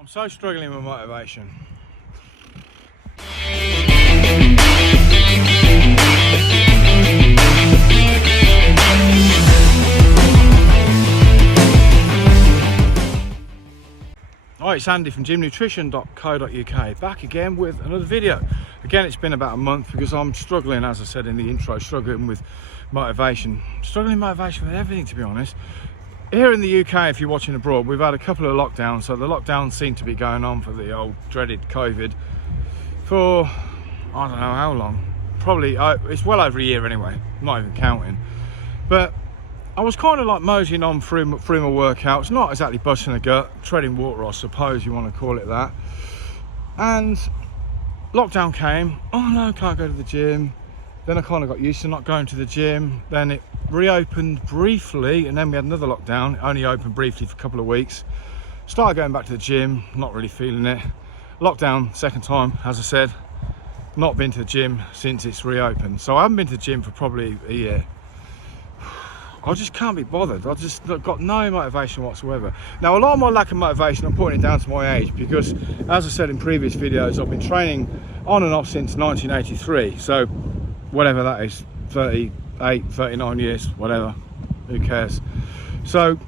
I'm so struggling with motivation. Hi, it's Andy from gymnutrition.co.uk, back again with another video. Again, it's been about a month because I'm struggling, as I said in the intro, struggling with motivation. Struggling motivation with everything, to be honest. Here in the UK, if you're watching abroad, we've had a couple of lockdowns, so the lockdowns seem to be going on for the old dreaded COVID for, I don't know how long. Probably, it's well over a year anyway, I'm not even counting. But I was kind of like moseying on through my workouts, not exactly busting a gut, treading water, I suppose you want to call it that. And lockdown came. Oh no, can't go to the gym. Then I kind of got used to not going to the gym. Then it reopened briefly, and then we had another lockdown. It only opened briefly for a couple of weeks. Started going back to the gym, not really feeling it. Lockdown, second time, as I said. Not been to the gym since it's reopened. So I haven't been to the gym for probably a year. I just can't be bothered. I've just got no motivation whatsoever. Now, a lot of my lack of motivation, I'm putting it down to my age, because as I said in previous videos, I've been training on and off since 1983. So whatever that is, 38, 39 years, whatever, who cares. So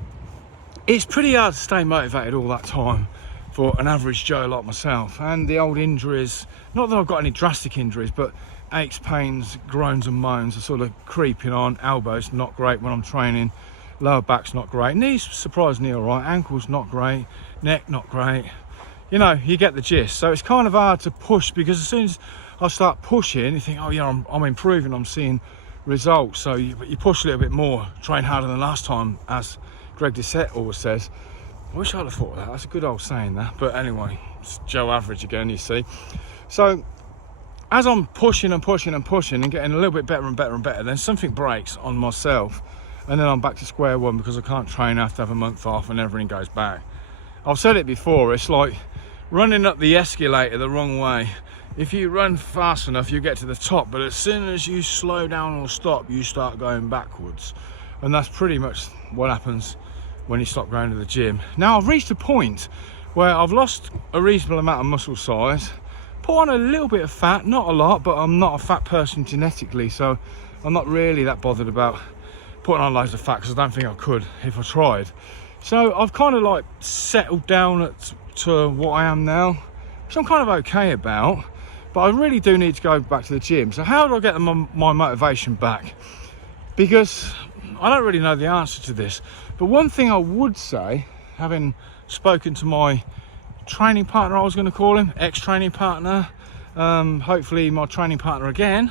it's pretty hard to stay motivated all that time for an average Joe like myself. And the old injuries, not that I've got any drastic injuries, but aches, pains, groans and moans are sort of creeping on. Elbows not great when I'm training, lower back's not great, knees surprisingly all right, ankles not great, neck not great. You know, you get the gist. So it's kind of hard to push, because as soon as I start pushing, you think, oh yeah, I'm improving, I'm seeing results. So you push a little bit more, train harder than last time, as Greg Doucette always says. I wish I'd have thought of that. That's a good old saying, that. But anyway, it's Joe Average again, you see. So as I'm pushing and pushing and pushing and getting a little bit better and better and better, then something breaks on myself, and then I'm back to square one, because I can't train after have a month off and everything goes back. I've said it before, it's like running up the escalator the wrong way. If you run fast enough, you get to the top, but as soon as you slow down or stop, you start going backwards. And that's pretty much what happens when you stop going to the gym. Now, I've reached a point where I've lost a reasonable amount of muscle size, put on a little bit of fat, not a lot, but I'm not a fat person genetically, so I'm not really that bothered about putting on loads of fat, because I don't think I could if I tried. So I've kind of like settled down to what I am now, which I'm kind of okay about, but I really do need to go back to the gym. So how do I get my motivation back? Because I don't really know the answer to this, but one thing I would say, having spoken to my training partner, I was going to call him, ex-training partner, hopefully my training partner again,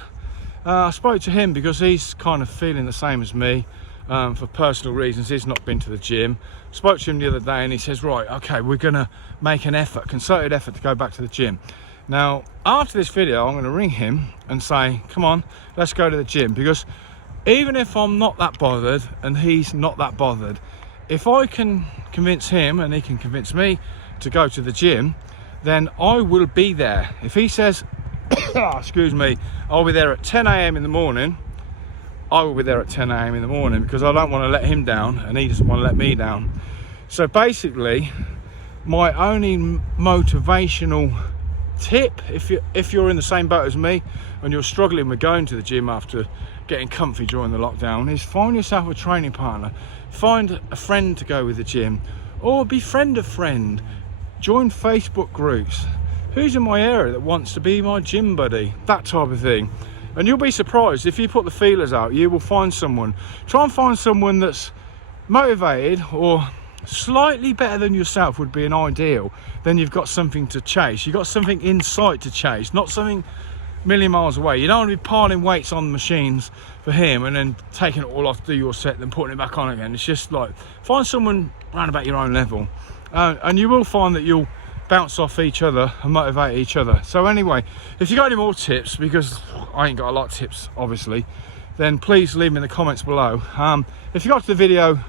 I spoke to him because he's kind of feeling the same as me, for personal reasons. He's not been to the gym. Spoke to him the other day and he says, right, okay, we're going to make an effort, concerted effort, to go back to the gym. Now, after this video, I'm going to ring him and say, come on, let's go to the gym, because even if I'm not that bothered and he's not that bothered, if I can convince him and he can convince me to go to the gym, then I will be there. If he says, excuse me, I'll be there at 10 a.m. in the morning, I will be there at 10 a.m. in the morning, because I don't want to let him down and he doesn't want to let me down. So basically, my only motivational tip, if you're in the same boat as me and you're struggling with going to the gym after getting comfy during the lockdown, is find yourself a training partner, find a friend to go with the gym, or befriend a friend, join Facebook groups. Who's in my area that wants to be my gym buddy? That type of thing. And you'll be surprised, if you put the feelers out, you will find someone. Try and find someone that's motivated, or slightly better than yourself would be an ideal. Then you've got something to chase. You've got something in sight to chase, not something a million miles away. You don't want to be piling weights on the machines for him and then taking it all off to do your set, then putting it back on again. It's just like, find someone around about your own level, and you will find that you'll bounce off each other and motivate each other. So anyway, if you got any more tips, because I ain't got a lot of tips obviously, then please leave me in the comments below. If you got to the video,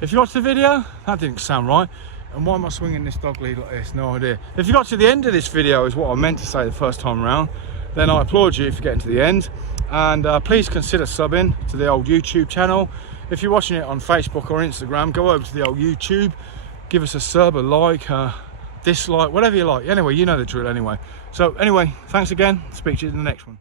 that didn't sound right. And why am I swinging this dog lead like this? No idea. If you got to the end of this video, is what I meant to say the first time around, then I applaud you for getting to the end. And please consider subbing to the old YouTube channel. If you're watching it on Facebook or Instagram, go over to the old YouTube, give us a sub, a like, dislike, whatever you like. Anyway, you know the drill anyway. So anyway, thanks again. Speak to you in the next one.